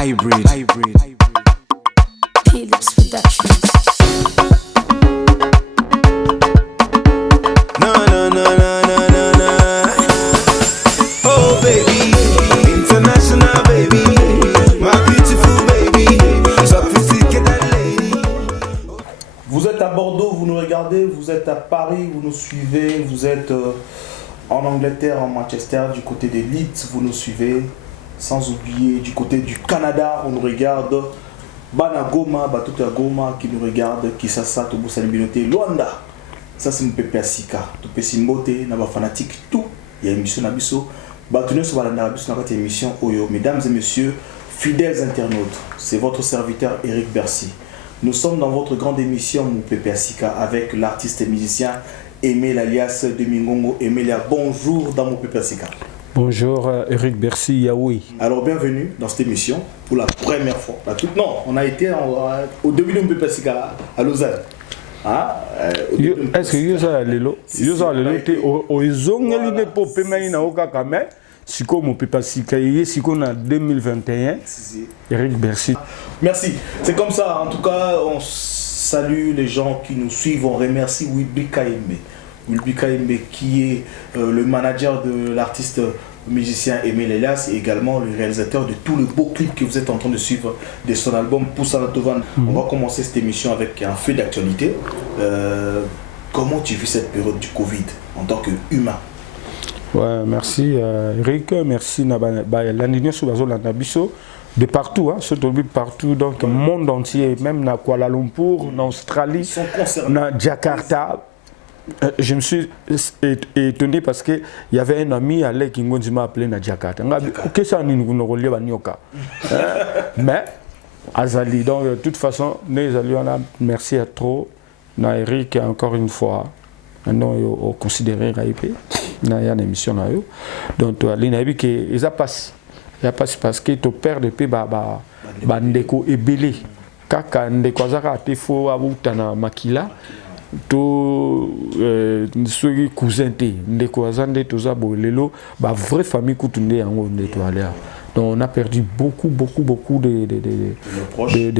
Hybrid. Philips Productions. Na na na na na na na. Oh baby, international baby, my beautiful baby, sophisticated lady. Vous êtes à Bordeaux, vous nous regardez, vous êtes à Paris, vous nous suivez, vous êtes en Angleterre, en Manchester, du côté des Leeds, vous nous suivez, sans oublier du côté du Canada, on nous regarde, Bana Goma, Batuta Goma qui nous regarde, Kisasa, Tobo Salibinote, Luanda, ça c'est mon pépé Asika, Topé Simbote, Naba Fanatique, tout, il y a une émission Nabiso, Batuné sur Balanda Nabiso, Naba émission Oyo, mesdames et messieurs, fidèles internautes, c'est votre serviteur Eric Bercy. Nous sommes dans votre grande émission Mon Pépé Asika avec l'artiste et musicien Emile alias Domingongo. Emile, bonjour dans Mon Pépé Asika. Bonjour Eric Bercy Yaoui. Alors bienvenue dans cette émission pour la première fois. Non, on a été au début de Mon Pépé Asika à Lausanne. Est-ce que Yosa Lelo était au Zongeli ne peut pas na Okakame? Si comme on peut pas si qu'on a 2021, Eric Bercy. Merci. C'est comme ça. En tout cas, on salue les gens qui nous suivent. On remercie Wilby Kaimbe. Wilby Kaimbe qui est le manager de l'artiste musicien Emile Elias et également le réalisateur de tous les beaux clips que vous êtes en train de suivre de son album Poussa la Tovan. On va commencer cette émission avec un fait d'actualité. Comment tu vis cette période du Covid en tant qu'humain? Ouais, merci Eric, merci l'année sur de partout, hein, surtout partout, donc le monde entier, même dans Kuala Lumpur, en Australie, dans Jakarta. Je me suis étonné parce qu'il y avait un ami à qui m'a appelé à Jakarta. Mais, Azali, donc de toute façon, merci à trop, Eric, encore une fois. Nous considéré RIP, il y a une émission là. Donc, il a passé parce que tu perds depuis Ndeko et Belé. Kaka Ndeko Azara, il faut avoir Makila. Tu cousin Ndeko Azande, Toza Bolelo, vraie famille Koutunde en haut nettoyé. Donc, on a perdu beaucoup de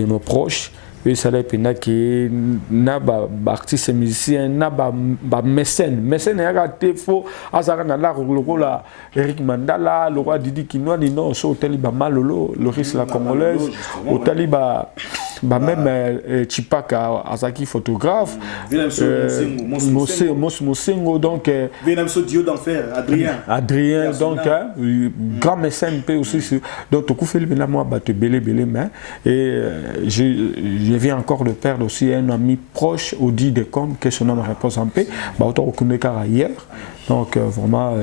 nos proches. Et ça l'a été que na artiste musicien na mécène il y a des faux azara na la la Eric Mandala le roi Didi Kinoa ni non so taliba malolo le risque la congolaise au taliba même Chipaka Azaki photographe Mosengo donc Dieu d'enfer Adrien donc grand mécène aussi donc tout fait le moi battre belé mais et je viens encore de perdre aussi un ami proche, Audi Decombe, que son nom repose en paix. Autant reconnaître ailleurs. Donc vraiment,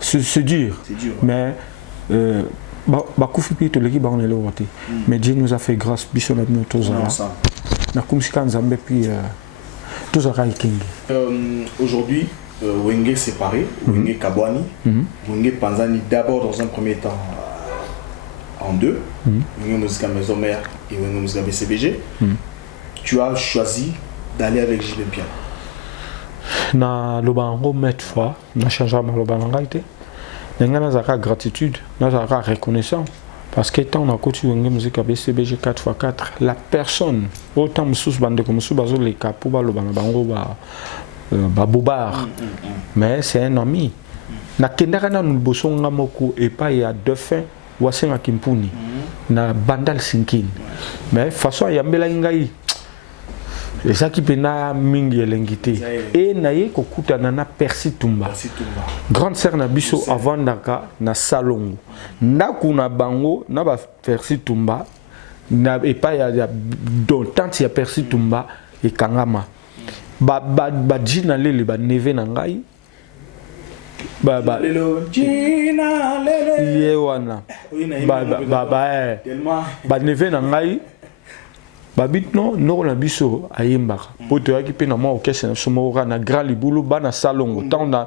c'est dur. Mais mais Dieu nous a fait grâce. Aujourd'hui, Wenge est séparé, Wenge Kabwani, Wenge Panzani d'abord dans un premier temps en deux, Wenge Musica Maison Mère et Wenge Musica BCBG. Tu as choisi d'aller avec JB Piano. Na lobango met fois, na changé ma lobango été. N'engana zaka gratitude, na zaka reconnaissant parce que tant on a continué Wenge Musica BCBG 4x4, la personne autant sous bande comme sous bazo les capou ba lobango ba bobar. Mais c'est un ami. Na kendaka na nubosonga moko et pas il y a deux fins. Wasenga Kimpuni na Bandal Sinkin mais façon yambela ngai eza ki pena mingi elengité et naye kokuta na Percy Tumba grande sœur na biso avant ndaka na Salongo ndaku na bango na ba Percy Tumba na et pas ya donc tant ya Percy Tumba et Kangama ba djina lele ba neve na ngai yewana neve na ngai babit no na biso ayembaka po toyaki mpe na mwa orchestre na biso moko na grand libulu bana Salongo ntango na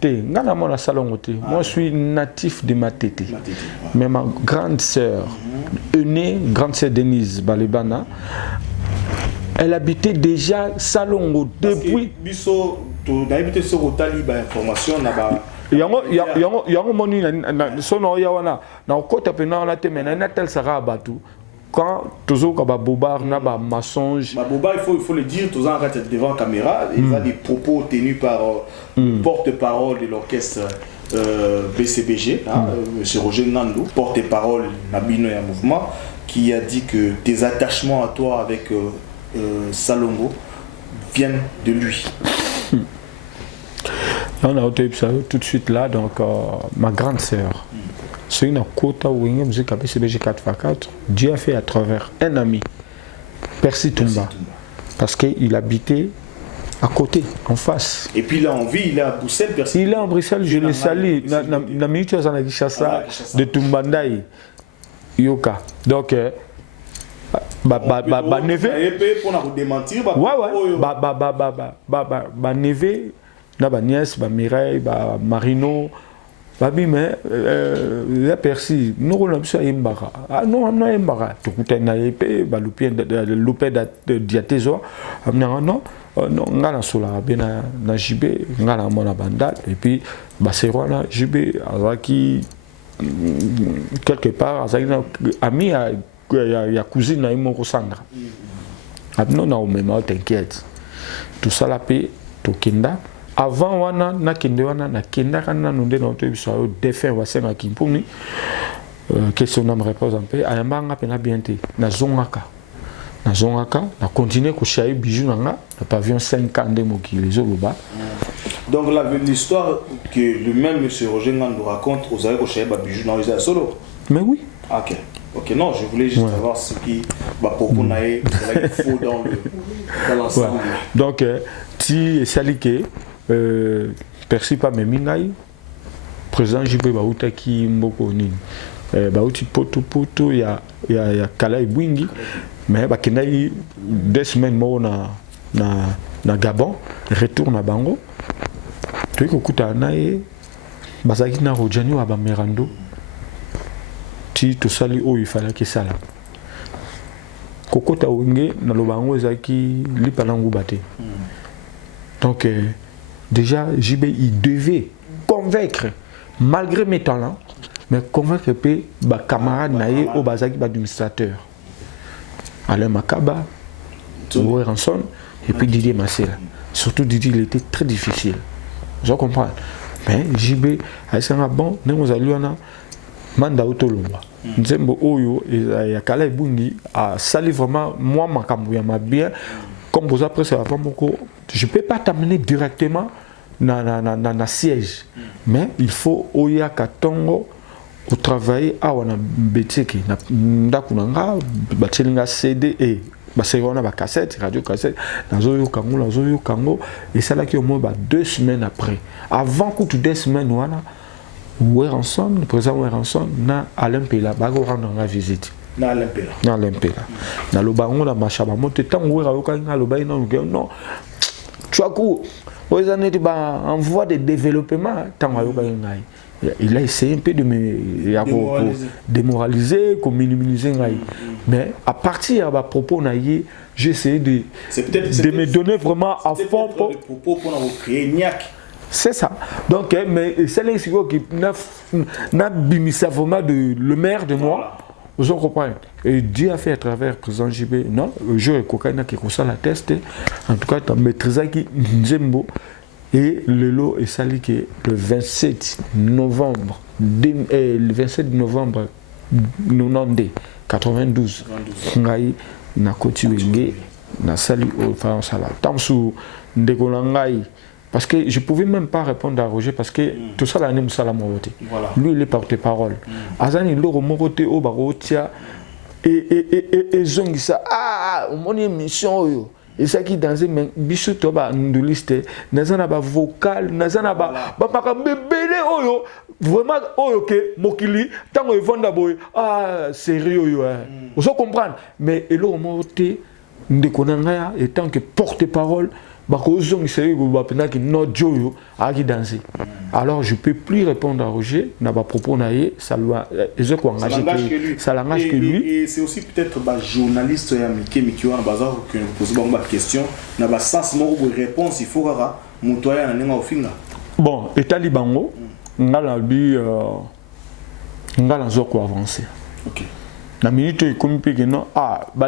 te nga na mwana Salongo te moi je suis natif de Matete mais ma grande sœur aînée grande sœur Denise Balebana elle habitait déjà Salongo depuis tu as évité ce retali information là-bas. yango moni sono ya wana na okota pe na wana te mais na tel sera batu quand toujours ka ba bobar na ba mensonge Bobar il faut le dire tous en devant caméra il a des propos tenus par le porte-parole de l'orchestre BCBG monsieur Roger Nando, porte-parole Nabino et un mouvement qui a dit que tes attachements à toi avec Salongo viennent de lui. On a tout de suite là, donc ma grande sœur, c'est une quota où il y a musique à BCBG 4x4, Dieu a fait à travers un ami, Percy Toumba, parce qu'il habitait à côté, en face. Et puis là, on vit, il est à Bruxelles, Percy. Il est en Bruxelles, je le salue, na minute à Nagishasa de Tumbandai, Yoka. Donc, neve pour démentir neve na ba nièce ba Mireille ba Marino babi mais la Percy nous on a besoin imbara ah non amna imbara to kutana yepe ba lupien de lupé de diatezo amna non non ngala sola bena na jibe ngala mona banda et puis ba serwana jibe azaki quelque part azaki ami ya cousine na imoko Sandra abno na omema t'inquiète tout ça la paix to kinda avant wana na kende wana na kenda kana nonde na to biso défait wa senga kimpuni question na me repose un peu ayambanga pena bienté na zongaka na continuer ko chayer bijou nanga na pavillon 5 ans de mokili zoloba. Donc l'histoire que le même monsieur Roger Ngando raconte aux aïeux ko chayer bijou dans les solo. Mais oui. OK. OK, non, je voulais juste savoir ce qui va pour Pounaï, c'est faux dans l'ensemble. Donc ti salike Percy pas memingai président JB bautaki mboko nini bauti poto ya Kalai Bwingi mais bakendai 2 semaines mo na Gabon retour na bango to ikokuta naye bazaki na Rojani wa bamerando ti to sali o il fallait que ça là kokota wenge na lobango ezaki lipanangu bate. Donc déjà JB il devait convaincre malgré mes talents mais convaincre pe ba camarade naé au bazaki ba administrateur Alain Makaba, Owe Ranson et puis Didier Massela. Surtout Didier, il était très difficile. Je comprends. Mais JB, a bon, nous allons manda autolomba. Nzembo Oyo et Kalai Bungi a sali vraiment moi ma bien. Comme vous après ça je peux pas t'amener directement na siège. Mais il faut Oya Katongo au travail à wana beteki na ndakunanga batelinga CD et baseyona ba cassette radio cassette nazoyo kango et ça là qui au moins 2 semaines après avant que 2 semaines wana Weranson le président Weranson na Alain Pela ba go rendre la visite na Alain Pela na lobango na machaba mote tango wera yoka loba ina non tu as coup aux années ba en voie de développement tango yoka ngai. Il a essayé un peu de me démoraliser, de minimiser. Mais à partir de propos, j'ai essayé de me donner vraiment à fond pour créer Niak. C'est ça. Donc, mais c'est là qui n'a bimissé vraiment le maire de moi. Vous comprenez. Et Dieu a fait à travers le président JB. Non, je et Kokaina qui conçoit la test. En tout cas, tu as maîtrisé qui Nzembo. Et le lot est sali que le 27 novembre 92 ngai na koti wenge na sali au France là tamsu ndekolangai parce que je pouvais même pas répondre à Roger parce que tout ça là n'est musala moté lui il est porte-parole azani loro mokote o barotia et zongisa ah mon émission yo et ça qui dans un bichot toba nduliste nazana ba vocal nazana ba makambebele oyo vraiment oyo ke mokili tango evanda boy ah sérieux yo vous comprendre mais elo moté ndekonanga et tant que porte-parole ba ko zongisa yo ba pena ki no joyo a qui danser alors je ne peux plus répondre à Roger, n'a pas propos naïe, ça l'engage que lui. Et c'est aussi peut-être journaliste qui a posé une question, n'a pas sens de réponse, il faut que Montoya n'a pas fin. Bon, état libango, on a l'habit, on a avancé. Ok. La minute comme non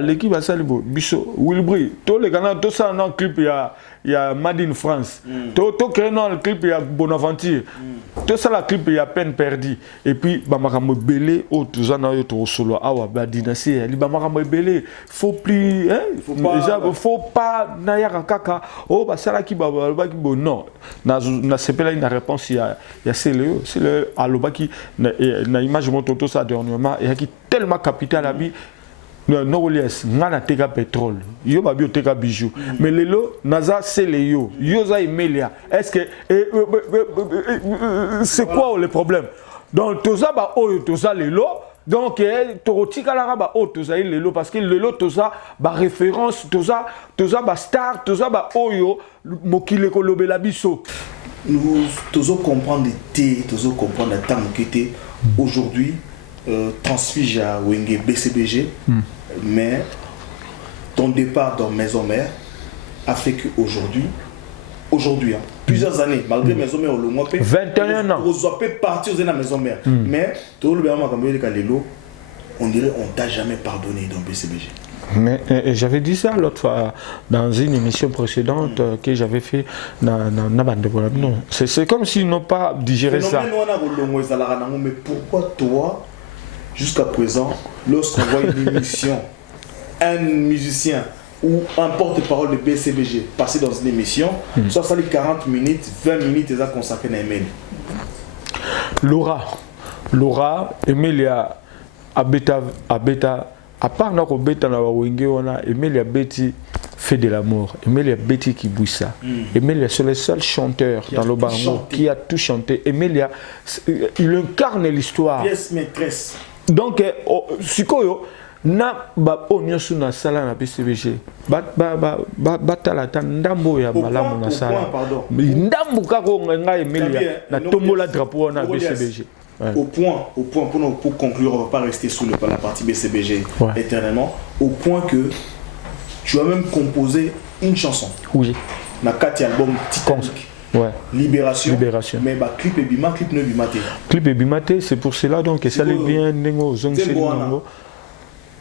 l'équipe va ça biso Wilbry tous les gars tout ça dans le clip il y a Made in France tout créé dans le clip il y a Bonaventure tout ça la clip il y a peine perdue et puis ba makambo belé au tout ça na yo to solo awa ba dynastie li ba makambo belé faut plus faut pas na ya kaka ba sala ki ba ki bo non na sepela une réponse il y a c'est le aloba qui na image moto tout ça dernièrement et qui tellement capital abi no lies ngana teka pétrole yo ba bio teka bijoux mais lelo naza c'est le yo za emelia est-ce que c'est quoi le problème donc toza ba oyo toza lelo donc totika la ba o toza lelo parce que lelo toza ba référence toza ba star toza ba oyo mokile ko lobela biso nous tozo comprendre le temps qui était aujourd'hui transfige à Wenge BCBG, mais ton départ dans Maison Mère a fait qu'aujourd'hui, plusieurs années, malgré Maison Mère, 21 ans, vous avez parti aux Maison Mère, mais tout le monde, on dirait on t'a jamais pardonné dans BCBG. Mais j'avais dit ça l'autre fois dans une émission précédente que j'avais fait dans bande de voilà. Non, c'est comme s'ils n'ont pas digéré ça. Mais pourquoi toi? Jusqu'à présent, lorsqu'on voit une émission, un musicien ou un porte-parole de BCBG passer dans une émission, soit ça les 40 minutes, 20 minutes, ils ont consacré à Emile. Laura, Emilia, Abeta, à part notre Beta, Emilia Betty fait de l'amour. Emilia Betty qui bouge ça. Emilia, c'est le seul chanteur dans le baron qui a tout chanté. Emilia, il incarne l'histoire. Pièce maîtresse. Donc, sikoyo na ba onyosu na sala na PCBG batalata ndambo ya malamu na sala ndambo kako nga Emilia na tombola drapeau na PCBG. Au point pour conclure, on ne va pas rester sous la partie BCBG éternellement, au point que tu as même composé une chanson. Oui. Na 4 albums Titanic. Ouais. Libération. Mais bah clip et bima, clip ne bimaté. Clip et bimaté, c'est pour cela donc que ça les bien nengo zongo.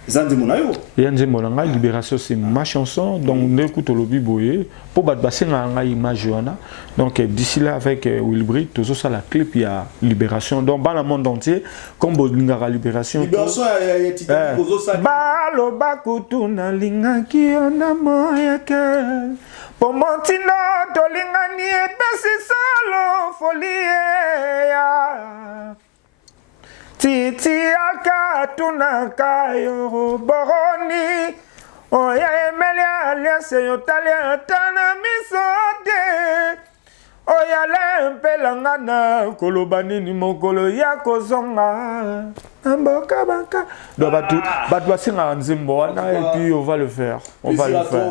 Zandemonanga Libération c'est ma chanson donc n'écoute le biboye pour battre bassin à image donc d'ici là avec Wilbry toujours ça la clip il y a Libération donc dans le monde entier comme Bolingara Libération balo bakutu na linga ki ona moya ke pomontino tolingani epesi solo folie ya Titi akatuna kayo boroni oya emelia alias yo talia tana misode oya lempelanga na kolobani ni mokolo ya kozonga amboka banka do batu basinga nzimbo wana et puis on va le faire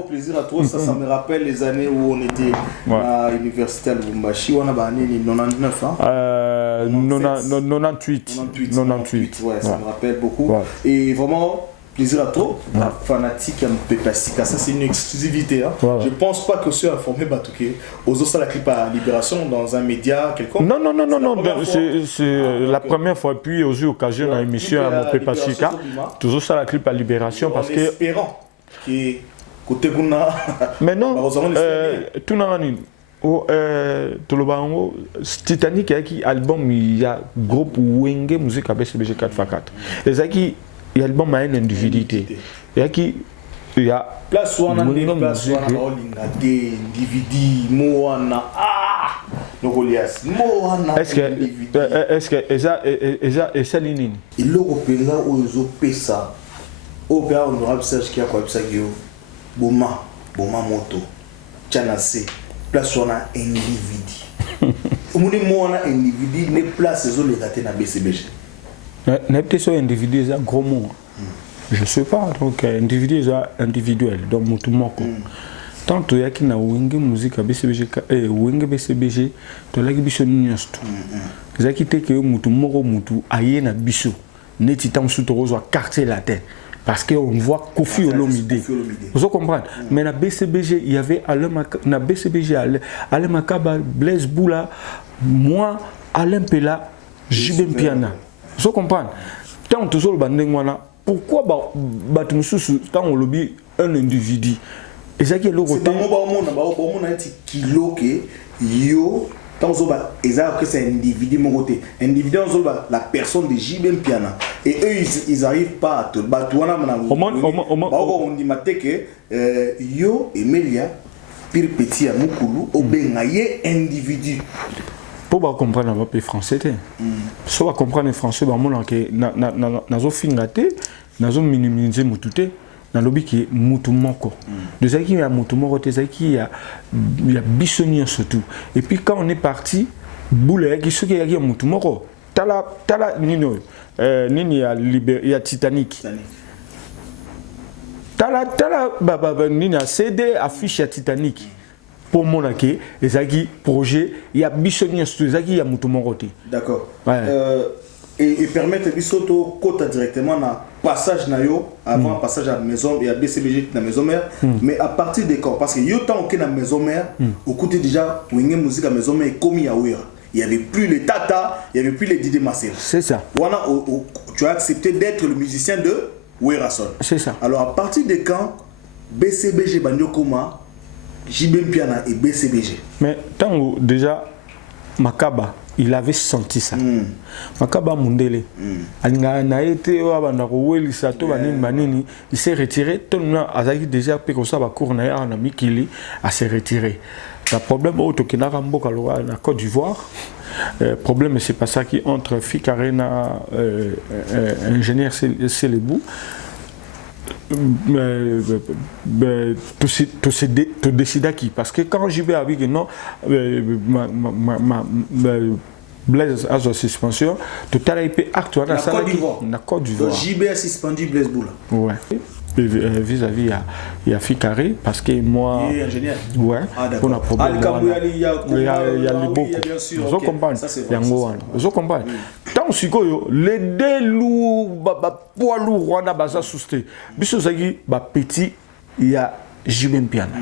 plaisir à toi ça me rappelle les années où on était à l'université à Lubumbashi on a banni 99 hein 98 ouais ça me rappelle beaucoup et vraiment plaisir à toi, fanatique Pepasika, ça c'est une exclusivité. Hein. Je pense pas que ceux informés Batouké, aux autres la clip à Libération dans un média quelconque. Non, c'est la première fois, puis aux occasions dans l'émission à Pepasika, toujours ça la clip à Libération parce que. Espérant que côté Gouna. Mais non, tout le bango Titanic qui album il y a groupe Wenge musique à BCBG 4x4. Les qui il y a l'album à une individualité. Il y a place où on a des places où on a des individus moana est-ce que et ça l'inine il l'européen aux pesa au père honorable Serge qui a quoi ça guio boma moto tchanase place où on a individu au monde moana individu ne place les autres les na BCBG. N'est-ce pas individu, c'est un gros mot. Je ne sais pas, donc individu, c'est individuel, donc tout le monde. tant to yaki na wenge musique à BCBG wenge BCBG to laki biso nyosto zaki te ke mutu moko mutu aye na biso neti tam suto rozo quartier latin parce que on voit Kofi Olomide. Vous comprenez? Mais na BCBG il y avait na BCBG Alain Makaba, Blaise Boula, moi Alain Pela, Jibem Piana. Vous comprenez? Tant toujours le bandengwana pourquoi ba tumususu tant on lobby un individu et ça qui est le côté kilo que yo tant zoba exact que c'est un individu mon côté individu zoba la personne de Jibem Piana et eux ils arrivent pas à te battre on dit maté que yo Emilia pire petit à Mukulu obengaye individu pour comprendre le français so va comprendre le français ba mona que nazo fingate nazo minimiser mutute na lobi ki mutu moko de ça qui y a mutu moko te ça qui y a bisonnier surtout et puis quand on est parti boule qui ce qui y a mutu moko tala nino nini ya Titanic tala nini a CD affiche ya Titanic pour mon aké les agi projet il y a bisonnier surtout ça qui y a mutu moko te d'accord et permettre bisoto quota directement na passage na yo avant passage à maison et à BCBG na maison mère mais à partir de quand parce que yo tant que na maison mère au côté déjà wenge musique à maison mère comme ya wera il y avait plus les Tata il y avait plus les Didi Marcel c'est ça wana tu as accepté d'être le musicien de Werason c'est ça alors à partir de quand BCBG Banyokoma Jibem Piana et BCBG mais tant déjà Makaba il avait senti ça. Makaba Mundele. Alinga na été wa bana ko welisa to banini manini, il s'est retiré tout le monde azaki déjà pe ko ça ba cour na ya na mikili a s'est retiré. Le problème au Tokina Ramboka na Côte d'Ivoire. Problème c'est pas ça qui entre Fikarena ingénieur Célébou. Tu décides qui parce que quand j'y vais avec non Blaise a sa suspension tout à l'heure acte na Côte d'Ivoire donc JB a suspendu Blaise Boula ouais vis-à-vis il y a Fikaré parce que moi il est ingénieur ouais pour un problème il y a les beaucoup vous comprenez vous comprenez tant sikoyo les deux lourds poids lourd wana baza susté biso zaki ba petit il y a Jibem Piana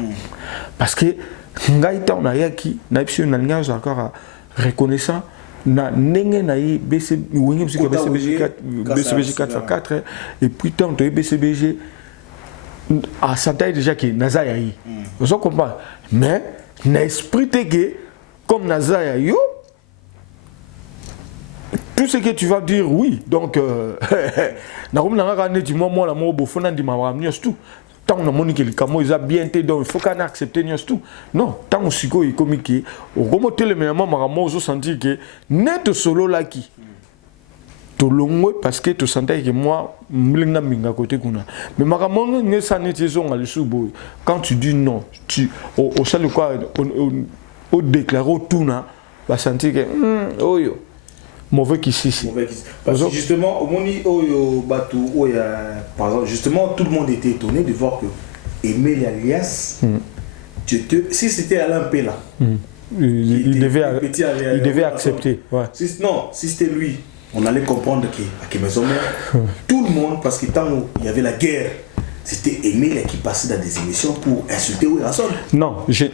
parce que ngai ta na yaki na biso na ngazo encore reconnaissant na nenge na yi BCBG wenge musique BCBG 4x4 et puis tant de BCBG à santé déjà que Nazaya yi vous comprenez mais l'esprit que comme Nazaya yo tout ce que tu vas dire oui donc na comme na ngaka neti moi la mo bofona ndi ma tout tant on a monique les camo ils a bien été donc il faut qu'on accepte tout non tant on siko il comique au gomo télémément maramo zo sentir que net solo là qui to longo parce que tu sentais que moi mlinga minga côté kuna mais maramo ne sanité zo ngali subo quand tu dis non tu au seul quoi au déclarer tout na va sentir que oyo mauvais qui ici. Parce que justement, au moni oyo batu oya par exemple justement tout le monde était étonné de voir que Emile Alias si c'était Alain Pela il devait accepter ouais. Si c'était lui on allait comprendre que maison mère tout le monde parce que tant il y avait la guerre c'était Emile qui passait dans des émissions pour insulter Werason. Non, qui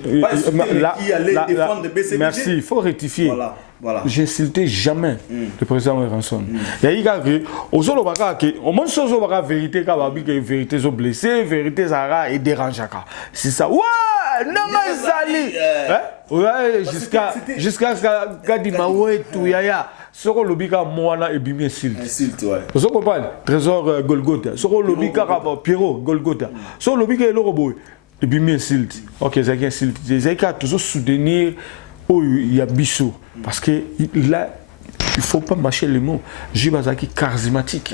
allait défendre le BCBG. Merci, il faut rectifier. Voilà. J'insultais jamais le président Werason. Il y a que au moins chose la vérité vérité sont blessés, vérité Zara et dérangeaka. C'est ça. Ouais, non mais ouais, jusqu'à Kadima ouais tout yaya. Soko lobika moana et bimi insulte ouais. Vous comprenez trésor Golgotha. Soko lobika Pierrot Golgotha. Soko lobika le robot et bimi insulte. OK, ça qui insulte. C'est toujours soutenir il y a biso parce que là il faut pas mâcher les mots. Jibazaki charismatique.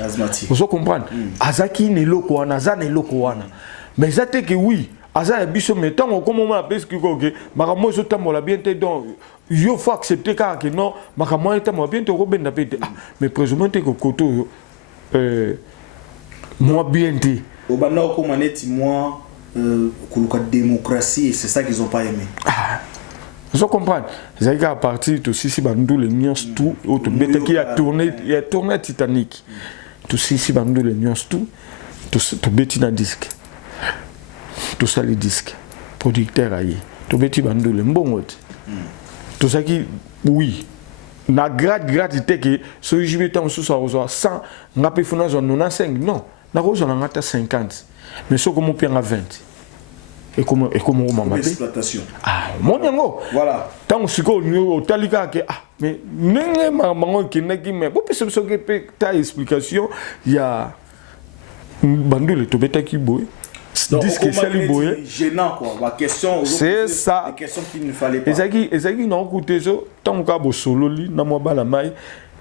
Vous comprenez Azaki ne loko wana, za ne loko wana. Mais ça te que oui, Aza ya biso mais tant comme on appelle que OK, maramo zo tamola bien te donc il faut accepter que non, maramo est tamola bien te robenda pete. Mais présumément que koto moi bien te. Au bana ko maneti moi la démocratie, et c'est ça qu'ils n'ont pas aimé. Vous comprenez? C'est à partir de si bandou les nuances tout, autre bête qui a tourné Titanic. Tout si bandou les nuances tout bête na disque. Tout ça les disques. Producteur aïe. Tout bête bandou les mbongot. Tout ça qui oui. Na gratuité que ce que je vais t'en sous ça 100, n'a pas fait 95 non. Na rose on a 50. Mais ce comme on peut en 20. Et comment on m'a exploitation. Ah, mon yango. Voilà. Tant que au talika que mais n'est maman qui n'est qui mais pour ce que ta explication il y a bandu le tobeta qui boy. Disque c'est boy. Gênant quoi. La question c'est ça. La question qu'il ne fallait pas. Ezaki non écoutez ça tant que solo li na moi bala mai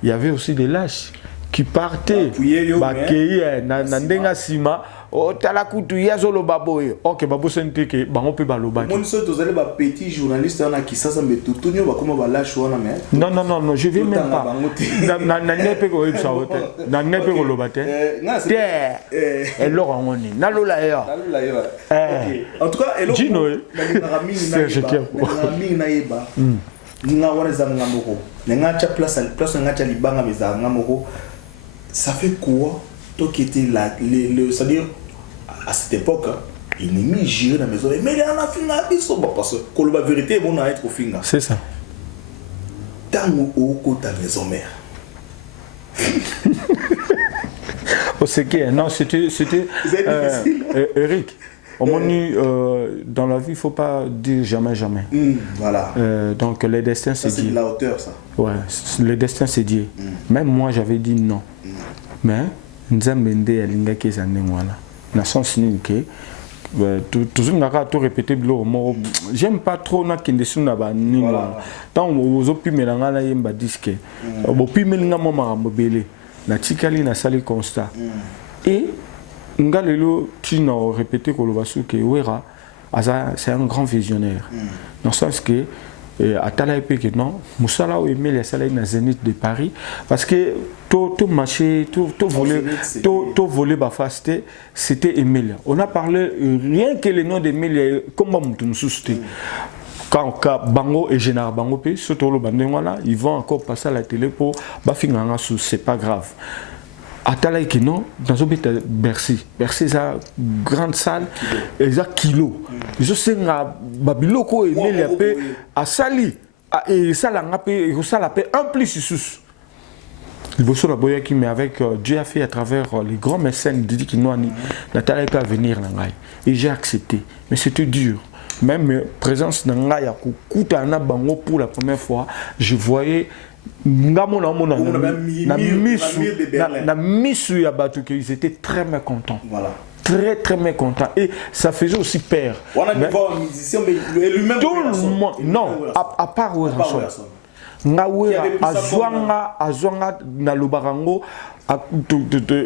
il y avait aussi des lâches qui partaient bakeyi na ndenga sima o tala kutu ya zolo baboye OK babo sente ke bango pe baloba mon so to zale ba petit journaliste on a qui ça me tout nyo ba comment ba lâche wana mais non je vais même pas na nepe ko ipsa hote na nepe ko lobate et Laurent ngoni na lola yo en tout cas elo Gino na yeba nga wana za ngamoko nga cha place nga cha libanga meza ngamoko ça fait quoi toi qui était là c'est-à-dire à cette époque ennemi géré dans la maison mais il y en a fini à biso parce que la vérité bon à être au finga c'est ça tant au côté ta maison mère c'est que non c'était Eric au moins dans la vie il faut pas dire jamais voilà donc le destin c'est Dieu. C'est de la hauteur ça ouais le destin c'est Dieu même moi j'avais dit non mais nzambe alinga ke zanengwana na sens ni ke toujours ngaka to répéter bilo mo j'aime pas trop na kende suna ba ningwa tant ozo pimela ngana yemba disque bo pimelinga mo makambo belé na tikali na sali constat et ngalelo tina répéter ko lo basuke wera aza c'est un grand visionnaire dans le sens que à Talaïpe que non, Moussala ou Emile a salé dans Zénith de Paris parce que tout marché, tout volé bafasté, c'était Emile. On a parlé rien que le nom d'Emile, comment nous soucier. Quand Bango et Général Bango P, surtout le bandé ils vont encore passer à la télé pour bafinga sous, c'est pas grave. À Talaïque non, dans un Bercy, c'est une grande salle, ils ont kilo. Ils ont c'est un babiloko et Emile à Sali, et ça l'a appelé, ça l'appelle un plus sous. Il faut la boya qui mais avec Dieu a fait à travers les grands mécènes dit qu'il n'a Nathalie pas venir là et j'ai accepté, mais c'était dur. Même présence dans la Kouta Bango pour la première fois, je voyais na misu ya batu que ils étaient très mécontents. Voilà. Très mécontents et ça faisait aussi peur. On a un musicien mais lui-même tout le monde non à part Werson. Ngawera azwanga na lobarango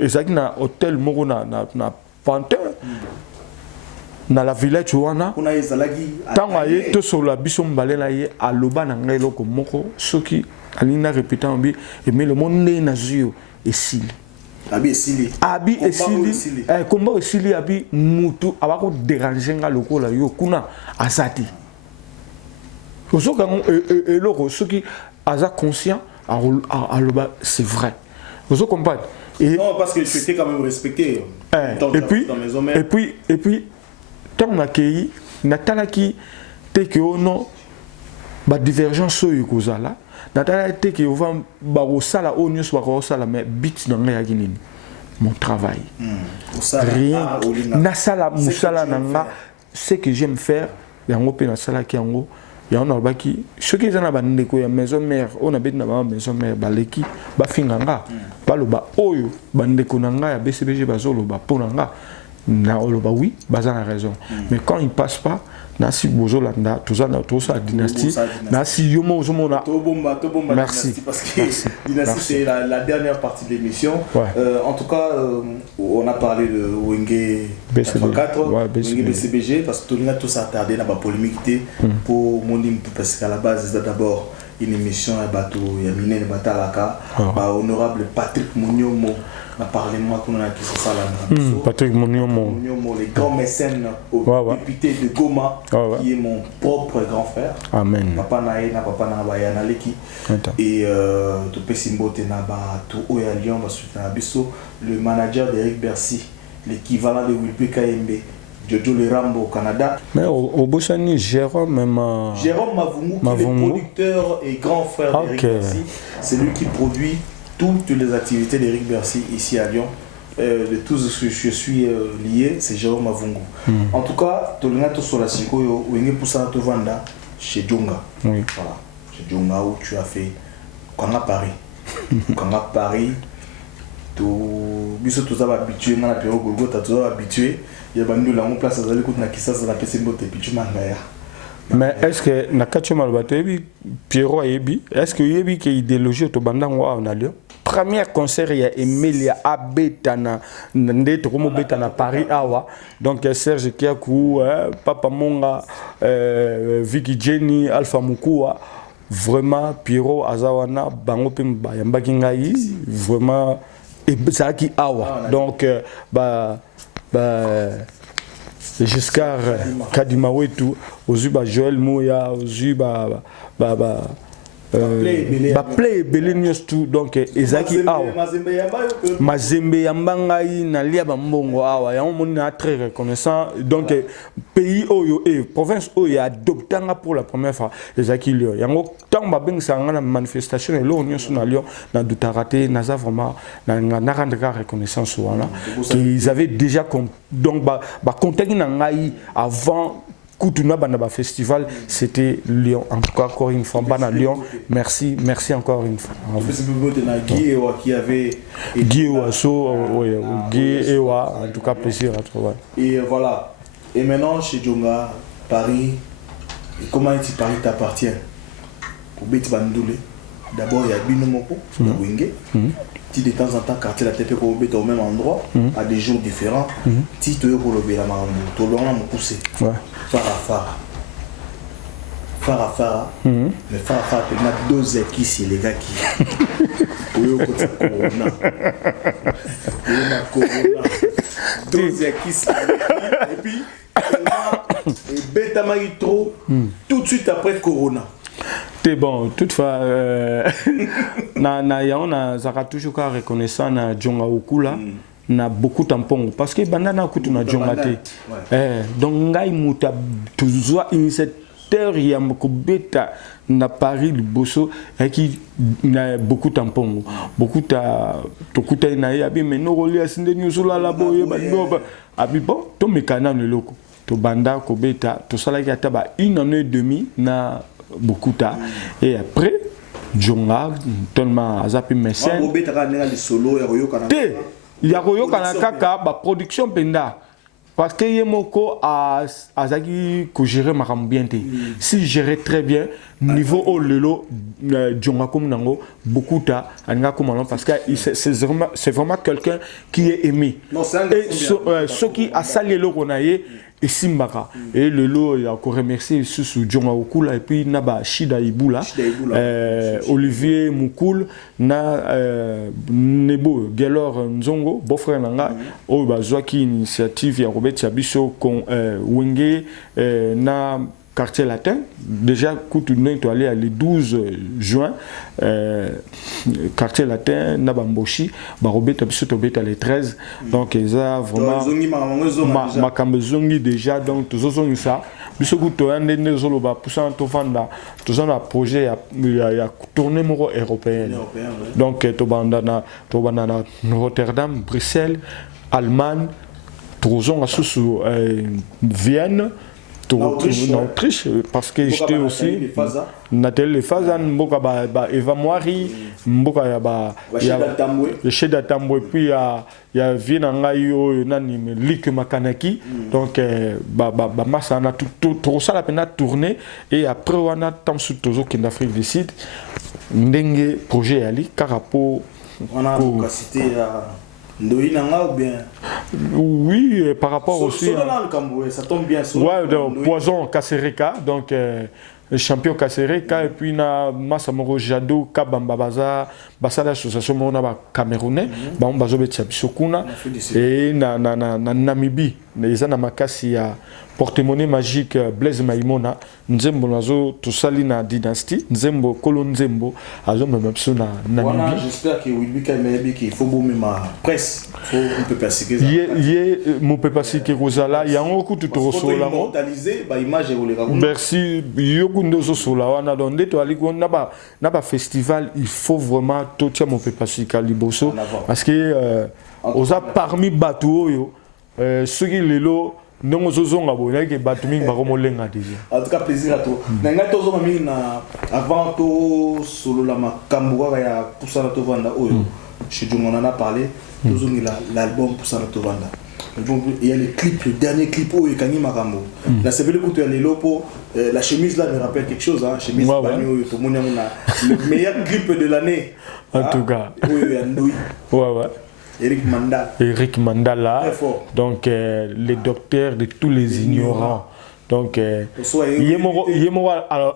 ezaki na hôtel moko na Pantin na la village wana tango aye tosola biso mbale na ye aloba na ngai eloko moko soki alina répétant bi mais le monde na zio esili abi esili komba esili abi mutu abako déranger nga lokola yo kuna azati osoka eloko soki aza conscient aloba c'est vrai vous comprenez non parce que tu étais quand même respecté et puis tant on accueilli natalaki te que non ba divergence oyo kozala natala te que va ba osala onyo so ba osala mais bit na ngai nini mon travail rien na sala musala nanga ce que j'aime faire yango pe na sala ki yango ya on a qui ce qui est na bandeko ya maison mère on a na ba maison mère baleki ba finganga baloba oyo bandeko nanga ya BCBG bazoloba ponanga na oloba oui baza na raison mais quand il passe pas na si bozolanda tout ça dynastie na si yomo ozomona merci parce que dynastie c'est la dernière partie de l'émission en tout cas on a parlé de Wenge 4 Wenge BCBG parce que tout le monde tout s'attardé dans la polémique pour mon parce qu'à la base c'est d'abord une émission à bateau, il y a Mine Batalaka, honorable Patrick Mouniomo, on a parlé moi qu'on a qui se ça là. Patrick Mouniomo, les grands mécènes au député de Goma, qui est mon propre grand frère. Amen. Papa Naïna, Papa Nabayana Leki. Et tout Pessimbo Tenaba, tout Oya Lyon, le manager d'Eric Bercy, l'équivalent de Wilpe Kayembe. Jojo Le Rambo au Canada. Mais au Bossani, Jérôme, même. Jérôme Mavungu, qui est le producteur et grand frère d'Eric Bercy. C'est lui qui produit toutes les activités d'Eric Bercy ici à Lyon. De tous ceux que je suis lié, c'est Jérôme Mavungu. En tout cas, tu as sur la Siko, tu vanda chez Djonga. Oui. Voilà. Chez Djonga où tu as fait Kanga Paris. Kanga Paris. Biso tous habitués, on a période Golgotha, tous habitués. Il y a bandu la mon place à l'écoute na kisa ça la pese mbote pichu mangaya. Mais est-ce que Nakachi Malbatebi, Pierrot Yebi, est-ce que Yebi qui est idéologie au Bandan en Allion? Premier concert, il y a Emilia Abetana, Ndete Romo Betana Paris Awa. Donc Serge Kiakou, Papa Monga, Vicky Jenny, Alpha Mukua. Vraiment, Pierrot Azawana, Bango Pimba, Yambakingayi, vraiment. Et ça qui awa donc Giscard Kadimawetu Ozuba Joël Moya Ozuba play Belenius tout donc Ezaki awa Mazembe Yambangai na lia bambongo awa ya on est très reconnaissant donc pays oyo et province oyo adoptanga pour la première fois Ezaki Lyon yango tant ba beng sanga na manifestation et l'onion sur na Lyon na Doutarate na za vraiment na rendre reconnaissance voilà qu'ils avaient déjà donc ba contacté na ngai avant Koutuna Banaba Festival, c'était Lyon. En tout cas, encore une fois, Bana Lyon. Merci, merci encore une fois. Guy Ewa qui avait. Guy Ewa, Guy Ewa, en tout cas, plaisir à trouver. Et voilà. Et maintenant, chez Djonga, Paris, et comment est-ce que Paris t'appartient? Pour Beti Bandoulé, d'abord, il y a Binomoko, sur le Wenge. De temps en temps, quartier la TP au même endroit, à des jours différents. Si tu es pour le Bélamamou, tu as le poussé. Farah. Mais Farah, il y a deux équipes, les gars qui. Oui, Corona. Deux équipes. Et puis, et Beta Maïtro, tout de suite après Corona. C'est bon, toutefois, on a toujours reconnaissant na Djonga Okula, na beaucoup tampon parce que bandana kutu na Djonga te. Donc ngai muta toujours initiateur ya mokobeta na Paris Liboso qui na beaucoup tampon, beaucoup ta tokuta na ya bi mais no roli asinde nyusula la boye ba abi bon to mekana ne loko to banda ko beta to sala ki ataba 1 an et demi na Bokuta et après Djonga tellement azapi mécène il y a Royo Kanaka ba production penda parce que yemoko azaki ko gérer makambiente si gérer très bien niveau au lelo Djonga comme nango Bokuta anga comme parce que c'est vraiment quelqu'un qui est aimé et ceux qui a sali le konaye et Simbaka et le lot il a encore remercié sous Djonga Okula et puis naba Shida Ibula Olivier Moukoul na Nebo Gelor Nzongo beau-frère nanga o bazwaki initiative ya Robert Chabiso kon Wenge na quartier latin déjà Koutouné to aller le 12 juin quartier latin na bamboshi ba Robert Chabiso to beta le 13 donc ils a vraiment ma kambezongi déjà donc tozozongi ça biso kuto ande nezolo ba poussant to vanda tozana projet ya tournée moro européenne donc to bandana Rotterdam Bruxelles Allemagne tozonga sous Vienne en Autriche parce que j'étais aussi Nathalie Fazan mboka ba Eva Moiri mboka ya ba ya Sheda Tambwe puis ya Viena ngayo nani Lik Makanaki donc ba massa na tout ça la peine tourner et après on a tant sous tozo qui d'Afrique du Sud ndenge projet ali karapo on a cité Ndoïnanga ou bien oui par rapport aussi ça tombe bien ouais poison Kasereka donc champion Kasereka et puis na Masamoro Jado Kabamba Baza Basala association mona ba Camerounais ba on bazo betia bisokuna et na Namibie les na makasi ya porte-monnaie magique Blaise Maimona nzembo nazo tosali na dynastie nzembo kolo nzembo azo même biso na Namibie. Voilà, j'espère que Wilbika Mebi qu'il faut bomber ma presse faut on peut passer que ça ye mo peut passer que Rosala yango kutu to sola mo immortaliser ba image et les merci yoku ndozo sola wana donc to ali ko na ba festival il faut vraiment to tia mo peut passer kaliboso parce que oza parmi bato oyo ceux qui lelo non zozonga boya ke bato mingi bakomolenga déjà. En tout cas plaisir à toi. Nanga tozonga mingi na avant to solo la makambo ya Poussana Tovanda oyo. Chez Dieu on en a parlé. Tozonga l'album Poussana Tovanda. Donc il y a le clip, le dernier clip oyo kangi makambo. La sevele kuto ya lelo po la chemise là me rappelle quelque chose hein, chemise banyo to monya le meilleur clip de l'année. En tout cas. Oyo ya Ndoi. Ouais. Eric Mandala. Donc les docteurs de tous les ignorants. Donc yemo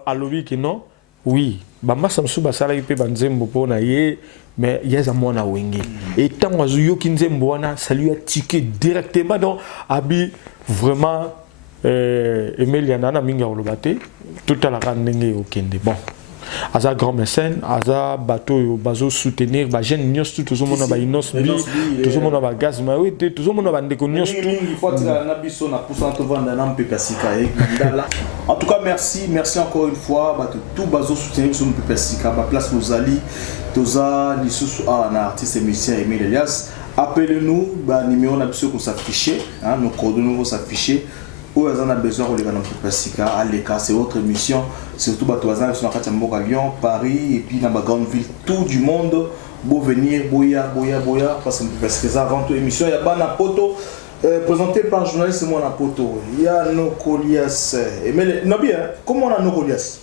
à lobby que non. Oui, bamba samsu basala ipe banzembo pona ye mais yeza mona wenge. Et tant wazuyo kinzembo wana ça lui a tiqué directement donc abi vraiment Emeliana na minga olobate tout à la randenge okende. Bon. Aza grand mécène, aza bateau bazo soutenir ba jeune nyos tout le monde ba inos bi tout le monde ba gaz ma oui tout le monde ba ndeko nyos tout il faut tirer na biso na Poussana Tovanda na mpepasika et Mandala. En tout cas merci encore une fois ba tout bazo soutenir sur mpepasika ba place Mozali toza lisusu na artiste et musicien Emile Elias. Appelez-nous ba numéro na biso ko s'afficher hein nos coordonnées vont s'afficher. Où on a besoin de regarder notre Passika, Aleka, c'est votre émission, surtout Batoazan, sur la Lyon, Paris, et puis dans la grande ville, tout du monde, beau venir, boya, parce que ça avant toute émission, il y a Bana Poto, présenté par journaliste Mona Poto, il y a Nokolias, mais bien, comment on a Nokolias?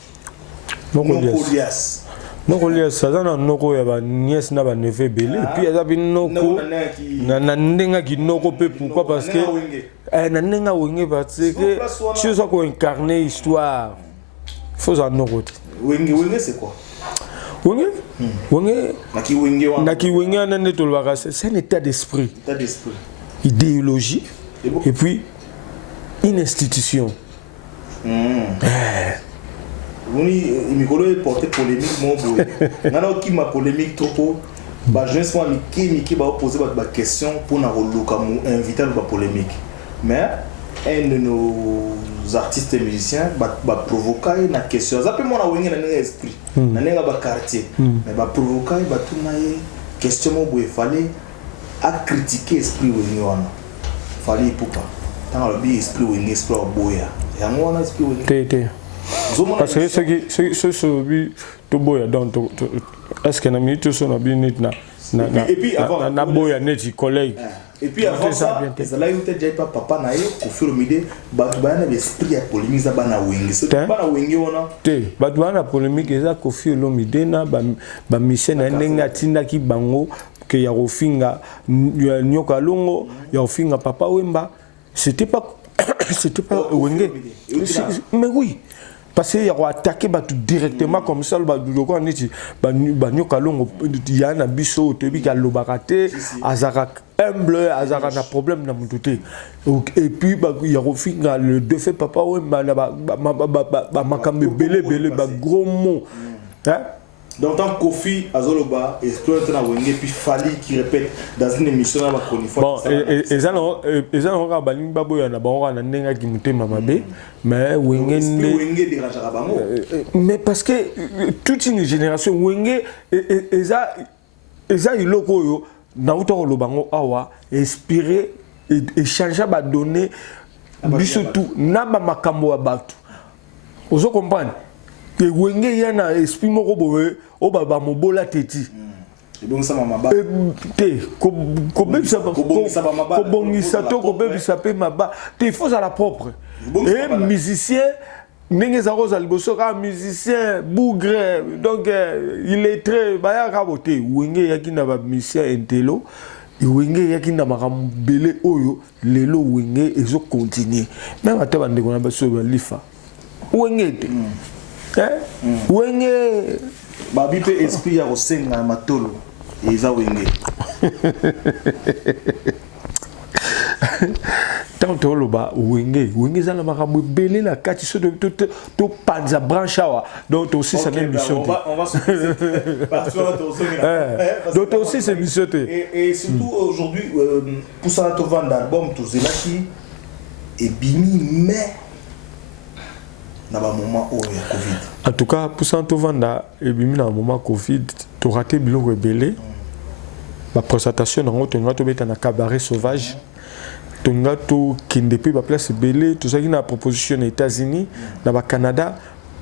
Nokolias, ça donne Noko, il y a nièce, n'a pas neveu belé, et puis il y a bien Noko, n'a qui Noko peut, pourquoi? Parce que nanenga wenge parce que tu as quoi incarner histoire faut en noter wenge c'est quoi wenge naki wenge nane to le c'est un état d'esprit idéologie et puis une institution oui Mikolo est porté polémique mon boy nana qui m'a polémique trop ba jeunesse moi Miki ba poser ba question pour na roloka mu inviter ba polémique. Mais un de nos artistes et musiciens va provoquer une question. Ça peut moi la wenge na esprit, na nenga ba quartier. Mais va provoquer va tout na question mo boy fallait à critiquer esprit wenge wana. Fallait pourquoi? Tant le bi esprit wenge esprit boya. Ya ngona esprit wenge. Tété. Parce que ce bi to boya donc est-ce que na mi to so na bi nit na et puis avant na boya net collègue. Et puis avant ça, là il était déjà papa na yo ko firo mide batu bana l'esprit ya polémique za bana wenge. C'est bana wenge wana. Te batu bana polémique za ko firo mide na ba mission na ndenga tinda ki bango que ya rofinga nyoka longo ya rofinga papa wemba c'était pas wenge. Mais oui. Parce qu'il y a attaqué directement comme ça, il y a un abisso, il y a l'obaraté, humble, un problème dans mon tout. Et puis il y a le défait papa, belé, gros mot. Donc, tant Kofi Azoloba explore un wenge puis Fali qui répète dans une émission à la chronique. Bon, et ça non, on va y a nenga qui mute mamabe, mais wenge dérangera bango. Mais parce que toute une génération wenge eza iloko yo na uto lo bango awa inspiré et changer ba donner biso tout na ba makambo ya batu. Ozo comprendre que wenge yana esprit moko boye o baba mobola teti donc ça mama ba te ko bebisa to ko bebisa pe maba te il faut ça la propre et musicien ndenge za rosa liboso ka musicien bougre donc il est très baya ka boté wenge yakina ba musicien intelo wenge yakina makambo belé oyo lelo wenge ezo continuer même ata bande kona ba so ba lifa wenge te Wenge. Babi pe esprit ya kosenga matolo eza wenge. Tant que loba wenge za la makambo belé la kati so to panza branche awa donc aussi ça même mission. On va se parce que donc aussi c'est mission. Et surtout aujourd'hui pour ça to vendre album to zelaki et bimi mais na ba moment où il y a Covid. En tout cas pour ça to vendre et bimi na moment Covid to raté biloko belé. Ma présentation dans autre ngato beta na cabaret sauvage. Tongato qui depuis la place belé tout ça qui na proposition aux États-Unis dans le Canada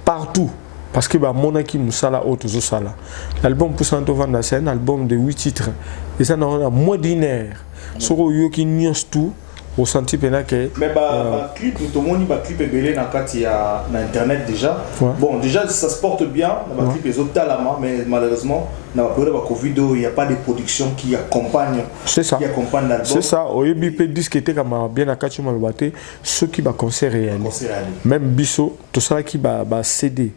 partout parce que ba monaki musala auto zo sala l'album pour Santo Vanda c'est un album de 8 titres et ça dans moins d'une heure soko yo ki nyos tout au senti pena que mais ba clip tout le monde ba clip belé na kati ya na internet déjà bon déjà ça se porte bien ba clip les autres talama mais malheureusement dans la période de Covid il n'y a pas de production qui accompagne l'album. C'est ça au EBP disque était comme bien à kati malobate ceux qui ba concert réel même biso tout ça qui ba CD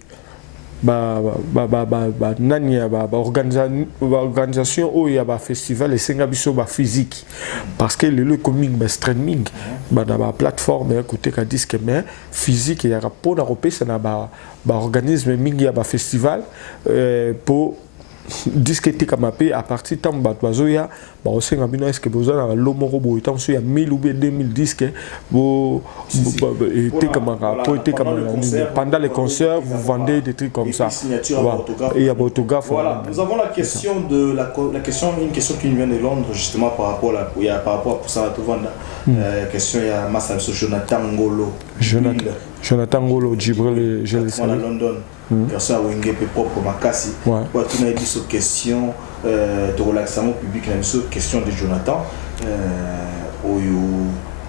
nania organisation où il y a un festival et c'est un physique parce que le comique streaming dans la plateforme côté qu'à disque mais physique il y a rapport d'européen c'est un organisme mingi a un festival pour disqueté comme à partir de temps bazoya ba aussi ngabino est-ce que besoin na lomoro bo temps sur il y a 1000 ou 2000 disques bo était comme pour était comme pendant les concerts vous vendez des trucs comme ça et il y a autographe. Voilà, nous avons la question de une question qui nous vient de Londres justement par rapport à Poussana Tovanda question il y a Massa Jonathan Ngolo Jonathan Ngolo Djibril je le salue London personne à Wenge propre Makasi pour tout na dit question de relaxement public la question de Jonathan au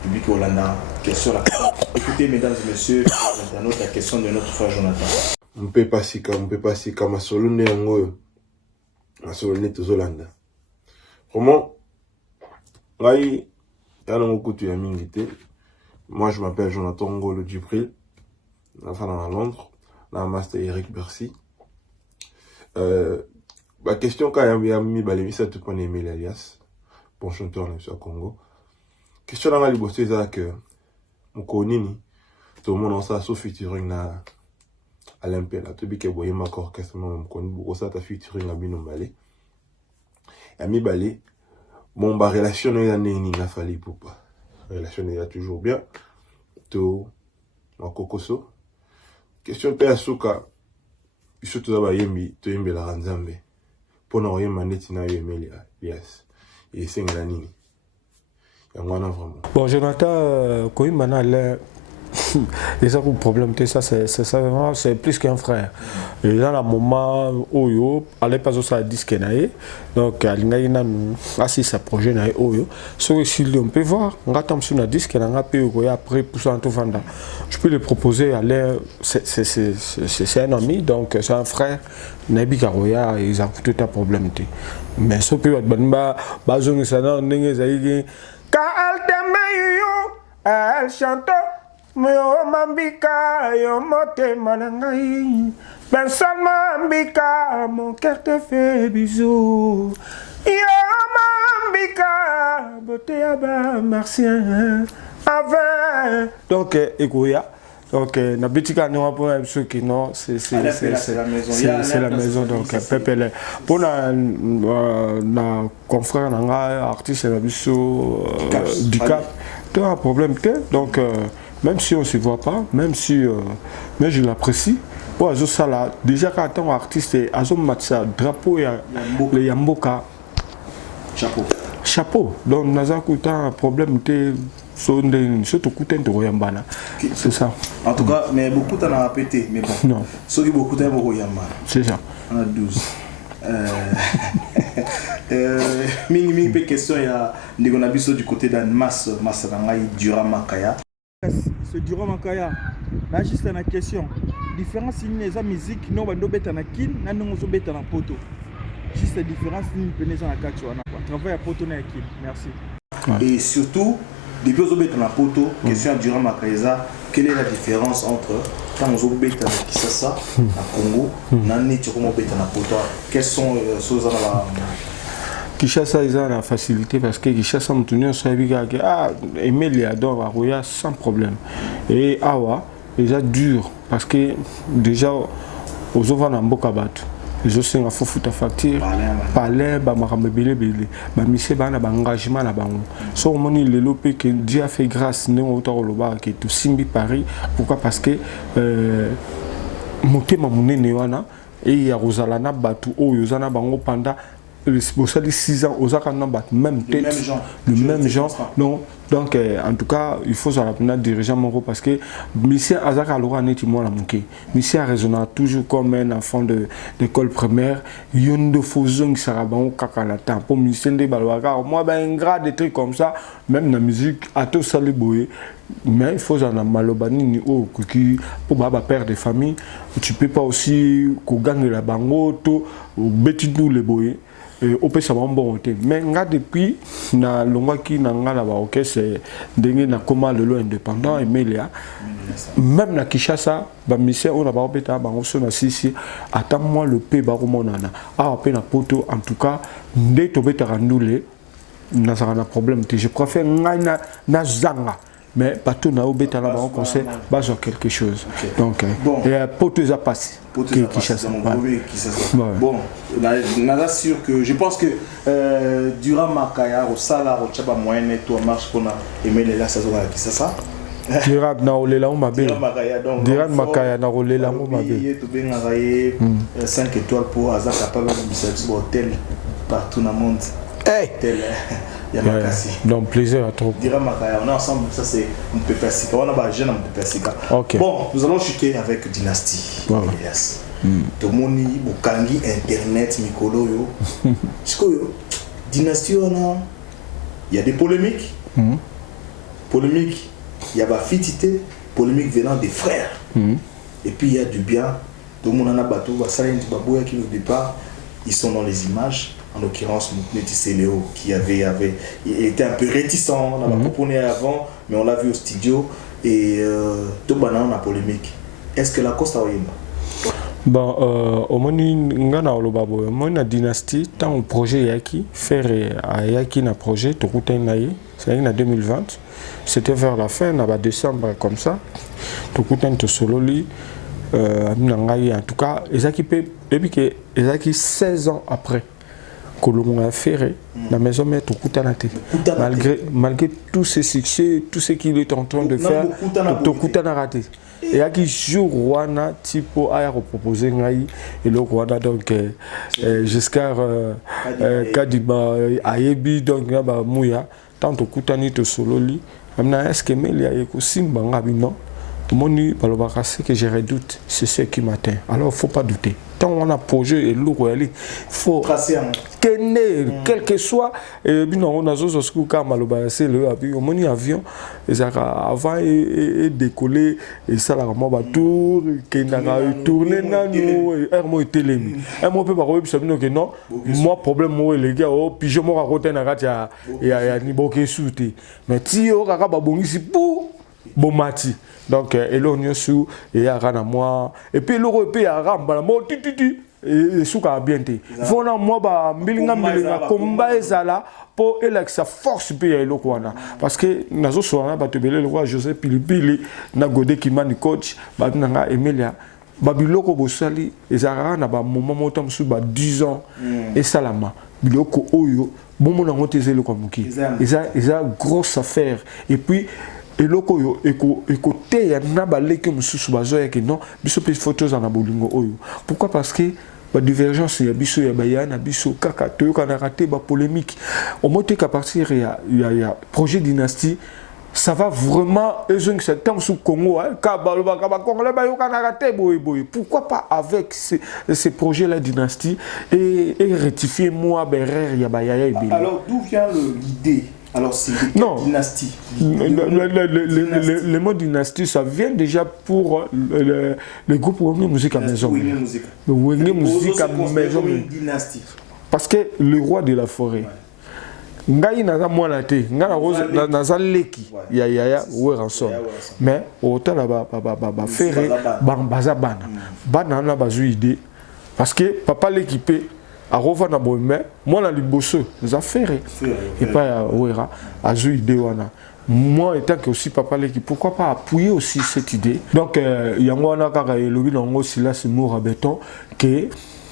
public Hollanda question la écoutez mesdames et messieurs la question de notre frère Jonathan on peut pas si comme solone yango solone to Hollanda comment ngai yana ngokutu ya mingité moi je m'appelle Jonathan Ngolo Djibril enfin à Londres dans master Eric Bercy la question quand il y a mis balévisa tout point Emile Alias bon chanteur au Congo question dans la liberté c'est que mon konini tout le monde ça sauf featuring na Alain Pella to bi ke boye ma orchestre mon koni beaucoup ça ta featuring na bino balé a mi balé mon ba relation na nini na fali pour pas relation est toujours bien to ma kokoso question pe asuka surtout za ba yembi to yembi la ranzambe pour na yemba neti na Emile Alias et c'est nini vraiment. Bon, Jonathan, quand il m'a dit et ça, le problème, c'est plus qu'un frère. Et dans le moment où il allait pas au disque, donc il y a assis sa projet na oyo. So si on peut voir, on attend sur le disque, on a payé après pour ça tout vendre. Je peux le proposer à l'air, c'est un ami, donc c'est un frère. Nabi Karoya, ils ont tout un problème. Mais ce peut être bon, bazon ça non, n'engage zaïgi. Quand elle t'aime, elle chante. Yo mambika, yo mote manangai. Personne mambika, mon cœur te fait bisous. Yo mambika, beauté aba martien. Avec. Donc, Egoya. Donc, Nabitika nous pour ceux qui non, c'est la maison. Donc, Pepele. Pour na confrère nanga artiste la biso du Cap, tu as un problème donc. Même si on ne se voit pas, même si mais je l'apprécie. Bon, ça là, déjà quand on est artiste, Azom Matsa, drapeau et le Yamboka. Chapeau. Donc, nous avons un problème de surtout de Royambana. C'est ça. En tout cas, mais beaucoup t'en a pété, mais bon. Non. Ceux qui beaucoup t'aiment Royambana. C'est ça. On a 12. Ming question, il y a des gens du côté d'un masse Durama Kaya. C'est Durand Makaya. Là, juste une question. Différence in les musique, non, on bête na kin, non, on bête na poto. Juste la différence in penez na kachuana. Travail à poto na kin. Merci. Et surtout, depuis on bête na poto, question Durand Makaya, quelle est la différence entre Quand on bête à Kisasa, à Congo, on a net comment bête à poto. Quelles sont les choses à la Kishasa ils ont la facilité parce que Kishasa me tenait sur Emile adore Aroya sans problème. Et Awa, déjà dur parce que déjà aux ovans en Bokabatu. Les autres sont à foutre facture, parler, maramebele, monsieur bana engagement là bas. So on dit le lopé que Dieu a fait grâce, nous autant le bar qui est tout Simbi Paris. Pourquoi? Parce que monter ma monnaie néana et il y a Rosalana Batu, oh Yosana Bango pendant les 6 ans, aux même tête, le même genre. Non, donc en tout cas, il faut se rappeler dirigeant Moro parce que Monsieur Azaka Lora n'est pas la manqué. Monsieur a raisonné toujours comme un enfant d'école primaire. Il y a une fausons qui sera bon cacanata. Pour Monsieur de Balwaga, moi ben un grade des trucs comme ça, même la musique à tout ça les boyer. Mais il faut en malobani ni au qui pour baba père de famille. Tu peux pas aussi gagner la bango to bêtis nous les boyer. Au peut savoir bon mais nga depuis na longwa ki na nga la ba OK c'est ndenge na koma le lot indépendant et Melia même na Kinshasa ba mission on a ba opeta ba on so na sisi attends moi le pe ba komonana a pe na poto en tout cas ndé to beta randule na ça na problème je préfère nga na zanga mais pas tout na obeta là ba on conseil ba sur quelque chose donc et poto ça passe. Bon, on a sûr que je pense que durant Makaya, au salaire, au Tchaba moyen, tout marche pour aimer les saisons qui c'est ça. Durant Naolela, on m'a bien. Durant Makaya, Naolela, on m'a bien. 5 étoiles pour Azak capable de me hôtel partout dans le monde. Donc plaisir à trop. On est ensemble, ça c'est un peu persika. On a pas jeune un peu persika. Bon, nous allons chuter avec Dynasty. Elias. Tomoni Bukangi internet Mikolo yo. Dynasty on a il y a des polémiques. Polémiques, il y a la fitité, polémique venant des frères. Et puis il y a du bien. Tout le monde en a bateau, Baboya qui au départ, ils sont dans les images. En l'occurrence, Moukneti Séléo, qui il était un peu réticent, on l'a proposé avant, mais on l'a vu au studio, et tout banana on a polémique. Est-ce que la Costa Oyemba? Bon, au moni ngana olobabo, moi na dynastie, tant au projet Yaki, faire Yaki na projet, tout route naïe, c'est en 2020, c'était vers la fin, en décembre comme ça, tout route to solo li, en tout cas, depuis que Ezaki 16 ans après. Que l'on a fait la maison met tout malgré tous ces succès, tout ce qu'il est en train de faire, tout a raté. Et il y a qui joue Rwanda typo a proposé et le Rwanda donc jusqu'à Kadiba Ayebi donc là Mouya tant tout kutani to solo li maintenant est-ce que mais il y a aussi non moni balobaka c'est que je redoute c'est ce qui m'atteint alors faut pas douter tant on a projet et lourd il faut tracer quel que soit et non on a zo ce que maloba c'est le moni avion et avant et décoller et ça la moi ba tour qui n'a tourner nano air mo telemi un mo peut pas que non moi problème moi les gars oh puis je mo raconter na ratia ya ni boké souté mais ti o kaka ba bongisi pour bomati donc elonio sou et arana moi et puis l'euro et puis aramba mo titi et souka bien té fona moi ba mbilinga komba ezala pour élec sa force puis eloko wana parce que nazo soana ba tebele le roi Joseph Pilipili na godé ki mani coach ba nanga Emilia babiloko bosali ezara na ba moment motam sou ba 10 ans et salama biloko oyo bon mon nango tezelo kwa muki eza grosse affaire et puis et loko yo écoute ya na baleke mususu bazo ya que non biso pe photos en abolingo oyo pourquoi parce que ba divergence ya biso ya bayana biso kaka to kana raté ba polémique au moins qu'à partir ya projet dynastie ça va vraiment ezong ce temps sous Congo hein ka congolais ba yo kana raté boy pourquoi pas avec ces projets là dynastie et rectifier moi berrer ya bayaya ebele. Alors d'où vient l'idée? Alors c'est dynastie. Le mot dynastie, ça vient déjà pour le groupe Wenge Musique à Maison. Le Wenge Musique à Maison. Parce que le roi de la forêt, ngai naza mwana te ngai naza leki ya yaya weranson mais otala bafere baza bana na bazwi idée parce que papa leki mpe akovanda boye mais mwana liboso eza fere epai ya wera azwi idée wana. Moi, étant que aussi papa leki, pourquoi pas appuyer aussi cette idée. Donc, yango wana kaka elobi nango Silas Moura Béton que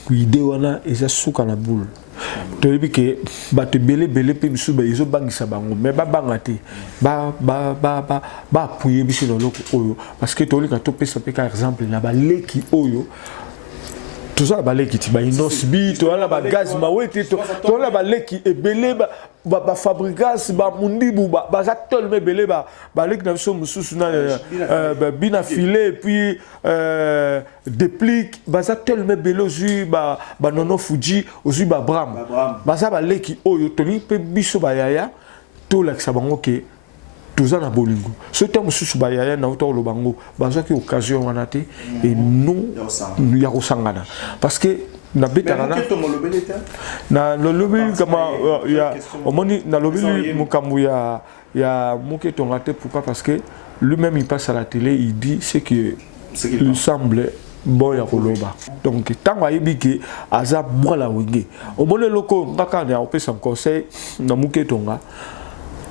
l'idée wana eza souka na boule. Toyebi que bato belé pe biso ba izo bangisa bango mais ba bangate ba appuyer biso na loko oyo parce que toli ka topesa pe ka exemple na ba leki oyo tout ça ba leki ti ba inosbi to la ba gaz ma wete to la ba leki ebele ba fabricas ba mundibu ba za tolme belé ba leki na biso mususu na bina filet et puis déplique ba za tolme belé ozu ba nono fuji ozu ba bram ba za ba leki oyo toli pe biso ba yaya to la sa bango ke tous na bolingo ce temps sous ba yaya na auto lo bango baza ki occasion wana te et nous ya kosangana parce que na betana na lobi kama ya omoni na lobi mukambu ya muketo ngate pourquoi parce que lui-même il passe à la télé il dit ce qui lui semble bon ya koloba donc tant ayebi ke aza mwala wenge omoni loko ngaka na opesa conseil na muketo nga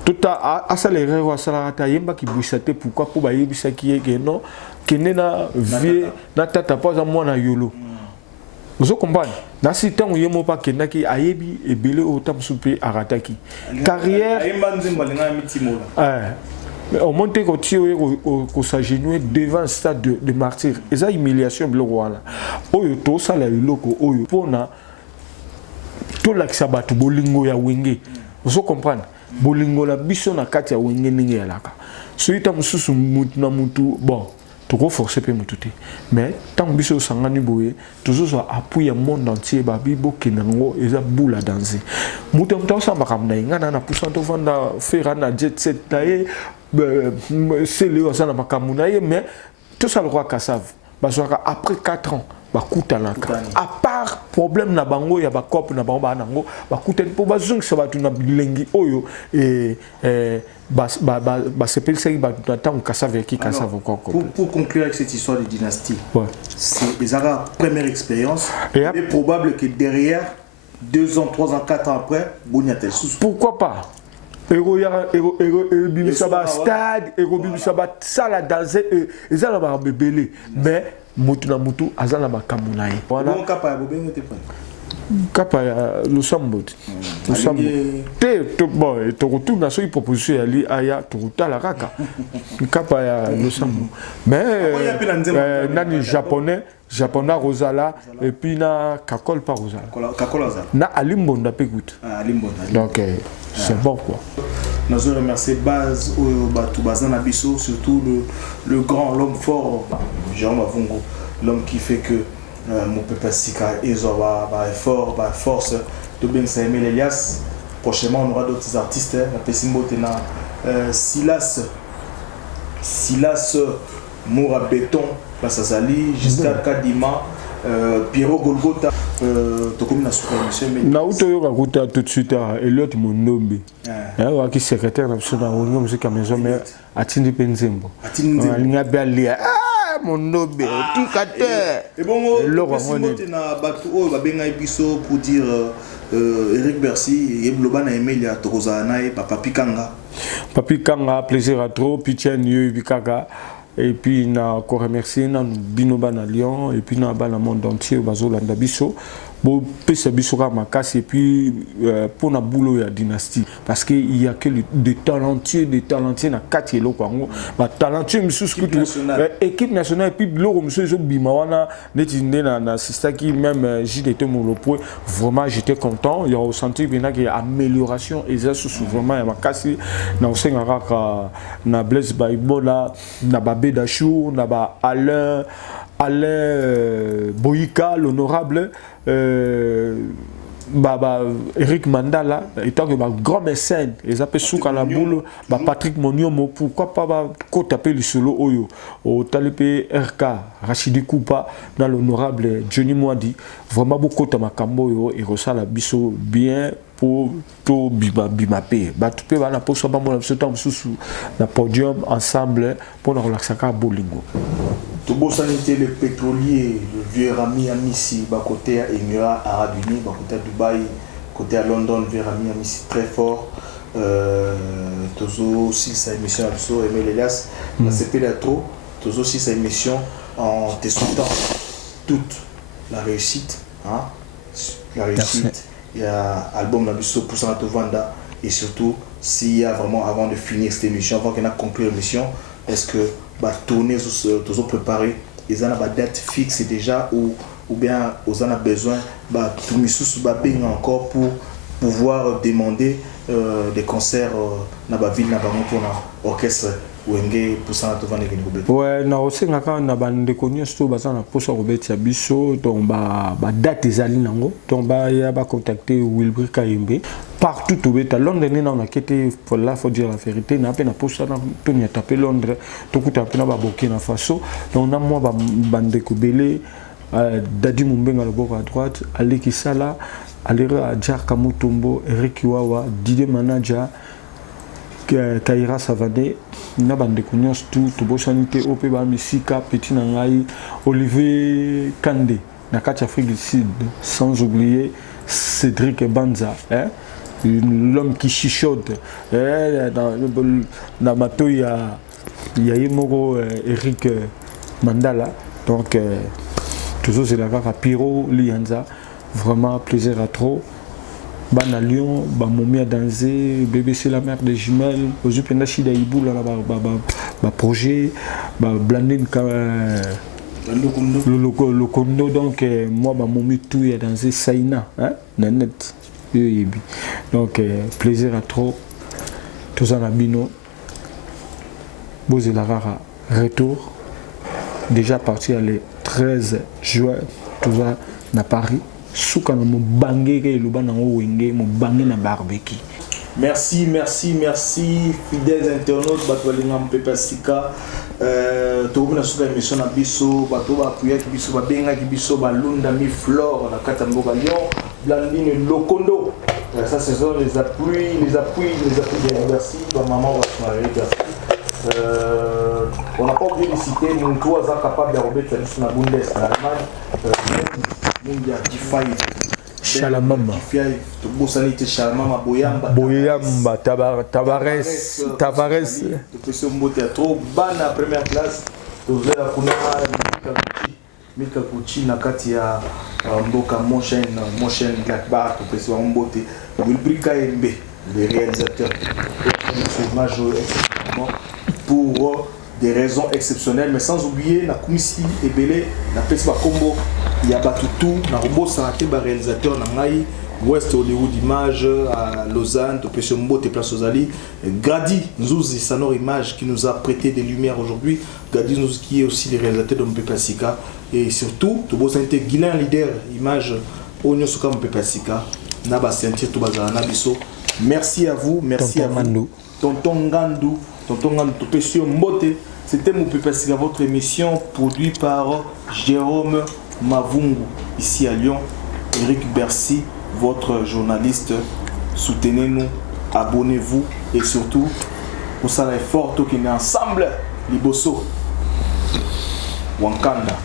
tout à ça les rêves à ça la yemba qui bouchate pourquoi pour bailler bisa qui est que non que na vie na tata pas à moi na yolo vous comprenez na si tant où yemo pas que na qui ayebi et belé autant souper arataki carrière on monte quand tu es s'agenouiller devant un stade de martyr et ça humiliation bloc voilà oyo to ça la loko oyo pona to la sabatu bolingo ya wenge vous comprenez bolingo la biso na kati ya wenge ninge yalaka soita mususu mutu na mutu bon toko forcer pe mutu te mais tant biso sangani boye toujours appui ya monde entier ba bibo kenango eza bula danser mutu mta samba kamna ngana na pusanto vanda fera na jet set tae c'est le osana makamuna mais tout ça le roi Kassav basoka après 4 ans bakutanaka à part problème na bango ya bakop na bango banango bakutani po bazong sabatu na bilengi oyo sepelisa ki batu na tango Kassav ki Kassav encore pour conclure avec cette histoire de dynastie c'est les première expérience il est probable que derrière 2 ans 3 ans 4 ans après Boniatel pourquoi pas Bibisaba stade, Bibisaba salle danser, et ça va bébélé. Mais mutu na mutu, azala makamunaye. Voilà. Kapa le sambo. Le sambo. Te bon, te retourne na soi proposition ali aya te retourne la raka. Kapa le sambo. Mais nani japonais Rosala et puis na Kakol par Rosala. Na Alimbonda pégout. Donc c'est bon quoi. Nous remercions Baz Bazana Bisso, surtout le grand, l'homme fort, Jérôme Avongo, l'homme qui fait que mon peuple Sika est fort, force de Ben Samuel Elias. Prochainement, on aura d'autres artistes. La Pessimbo Tena Silas Moura Béton, Place Azali, jusqu'à Kadima. Pierrot Golgotha, Naoto yoka kuta tout de suite à Elliot Mondombe. Qui secrétaire national de musique à maison mais atindi penzembo. Alinga balia Mondombe tikate. Et bon na batu o ba benga biso pour dire Eric Bercy et Blobana Emelia Torozana et Papa Pikanga. Papi Kanga plaisir à trop Pichen yo bikaka. Et puis na ko remercier na binoba na Lyon et puis na ba na monde entier bazolanda biso bo pesa biso ka makasi et puis pour na boulot ya dynastie parce que il y a que des talentueux na kati eloko ngo ba talentueux misusu équipe nationale et puis biloko misusu bima wana neti na sister qui même JDT Molopo vraiment j'étais content il y a ressenti bien que amélioration et ça vraiment ya makasi na osenga ka na Blaise Baibola na Babé Dachou na ba Alain Boyika l'honorable Eric Mandala étant que grand mécène ils appellent souka la boule Patrick Moniomo pourquoi pas taper le solo oyo au talipé RK Rachidi Koupa dans l'honorable Johnny Mwadi vraiment beaucoup de makambo et ressala biso bien pour tout bimapé bato pe bana poso ba mona biso temps sous na podium ensemble pour na relaxer ka bolingo Tobo sanité le pétrolier le vieux Rami Amissi ba côté à Émirats Arabes Unis ba côté à Dubaï côté à London vieux Rami Amissi très fort tozo aussi sa émission absolu Emile Elias na CP la trop tozo aussi sa émission en te souhaitant toute la réussite hein la réussite. Il y a album Nabiso pour Sanato Vanda et surtout s'il y a vraiment avant de finir cette émission, avant qu'on a conclu l'émission, est-ce que bah tourner tous préparé, ils ont une date fixe déjà ou bien ils ont besoin bah tout mis bah encore pour pouvoir demander des concerts dans la ville pour l'orchestre Wenge pour Sanato Vanda ouais na osenga ka na bande konyo sto bazana poso robeti ya biso donc ba date ezali nango donc ba ya ba contacter Wilbur Kayembe partout au beta Londres na on a quitté pour là faut dire la vérité na peine poso na tonia taper Londres to kuta pena ba Burkina Faso donc na moi ba bande ko belé Dadi Mumbenga le bord à droite Ali Kisala Alira Jar Kamutombo Eric Wawa Didier Manager Kaira Savane na bande konyos tout to sanité OP ba misika petit na ngai Olivier Kandé na kati Afrique du Sud sans oublier Cédric Banza l'homme qui chichote dans mato il y a Yemoro Eric Mandala donc toujours c'est la gare à Piro Lianza vraiment plaisir à trop Bana Lyon, Momia Danzé, BBC La Mère des Jumelles, Ozupenda Shida Ibou, le projet, Blandin le Kondo, donc moi, Momi tout est Danzé, Saïna, Nanette, donc plaisir à trop, tous en abino, Bozé la Rara, retour, déjà parti le 13 juin, tout ça, à Paris. Merci, fidèles internautes, Batoualingam Pepasika. Tourne sur la émission à Bisso, Batou Appuya Bisso, Babenga Bisso, Balunda Mi Flore, la Katamboga Lyon, Blandine Lokondo. Ça, ce sont les appuis de l'université, maman va se marier. On n'a pas oublié de citer, nous trois sommes capables de remettre la Bundes en Allemagne. Shalamama Boyamba Tavares Bana première classe Tozela kuna Mika Kuchi na kati ya Mboka Motion Black Bar Topesi wa Mbote Wilbur Kayembe le réalisateur pour des raisons exceptionnelles mais sans oublier na Kumisi Ebele na Pesi Bakombo il y a Batutu na Robo Santé ba réalisateur na ngai West Hollywood Image à Lausanne Topesi Mbote Place Ozali Grady Nzuzi Sanor Image qui nous a prêté des lumières aujourd'hui Grady Nzuzi qui est aussi le réalisateur de Mpepasika et surtout Tobo Santé Guilain leader Image Onyo Soka Mpepasika na ba sentir to bazana na biso merci à vous merci à vous Tonton Ngandou Topesi Mbote. C'était Mpepasika, votre émission produite par Jérôme Mavungu ici à Lyon. Eric Bercy, votre journaliste. Soutenez-nous, abonnez-vous et surtout, pour ça, l'effort qui est ensemble, Liboso, Wankanda.